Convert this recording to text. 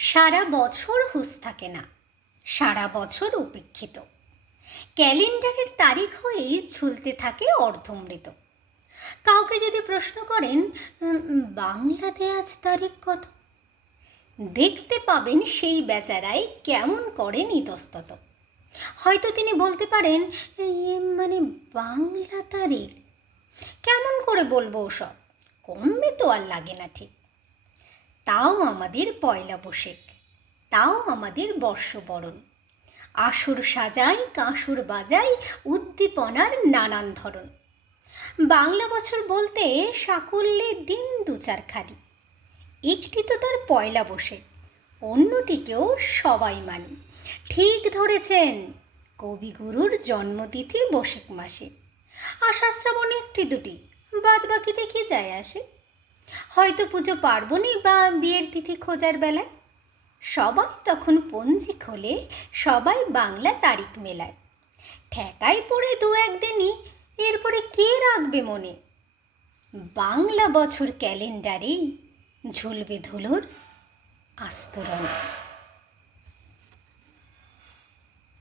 সারা বছর হুঁশ থাকে না, সারা বছর উপেক্ষিত। ক্যালেন্ডারের তারিখ হয়েই ঝুলতে থাকে অর্ধমৃত। কাউকে যদি প্রশ্ন করেন বাংলাতে আজ তারিখ কত? দেখতে পাবেন সেই বেচারাই কেমন করেন ইতস্তত হয়তো তিনি বলতে পারেন মানে বাংলা তারিখ? কেমন করে বলব ওসব? কমবে তো আর লাগে না ঠিক। তাও আমাদের পয়লা বৈশাখ, তাও আমাদের বর্ষবরণ। আসর সাজাই, কাঁসুর বাজাই, উদ্দীপনার নানান ধরন। বাংলা বছর বলতে সাকল্যে দিন দু চার খালি একটি তো তার পয়লা বৈশাখ, অন্যটিকেও সবাই মানি। ঠিক ধরেছেন, কবিগুরুর জন্মতিথি বৈশাখ মাসে। আষাঢ় শ্রাবণ একটি দুটি বাদ বাকিতে কি যায় আসে। হয়তো পুজো পার্বণই বা বিয়ের তিথি খোঁজার বেলায়? সবাই তখন পঞ্জি খোলে, সবাই বাংলা তারিখ মেলায়। ঠেকায় পড়ে দু একদিনই, এরপরে কে রাখবে মনে? বাংলা বছর ক্যালেন্ডারে ঝুলবে ধুলোর আস্তরণ।